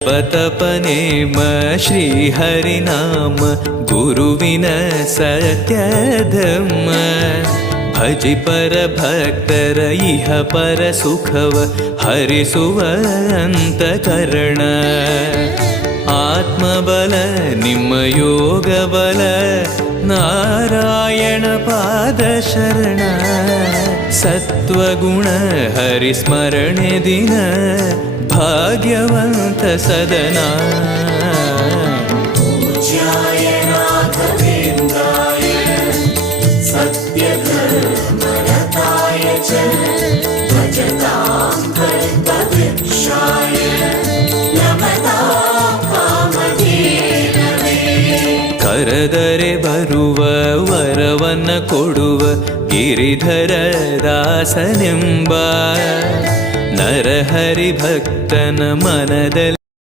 ಪತಪನೇಮ ಶ್ರೀಹರಿನಾಮ ಗುರುವಿನ ಸತ್ಯಧಮ್ಮ ಭಜಿ ಪರ ಭಕ್ತರ ಇಹ ಪರ ಸುಖವ ಹರಿಸುವ ಅಂತಃಕರಣ ಆತ್ಮಬಲ ನಿಮ್ಮ ಯೋಗ ಬಲ ನಾರಾಯಣ ಪಾದ ಶರಣ ಸತ್ವಗುಣ ಹರಿಸ್ಮರಣೆ ದಿನ ಭಾಗ್ಯವಂತ ಸದನ पूज्याय राघवेन्द्राय सत्यधर्मरताय च भजतां कल्पवृक्षाय नमतां कामधेनवे ಕರೆದರೆ ಬರುವ ವರವನ್ನ ಕೊಡುವ ಗಿರಿಧರ ದಾಸನೆಂಬ ನರಹರಿ ಭಕ್ತನ ಮನದಲ್ಲಿ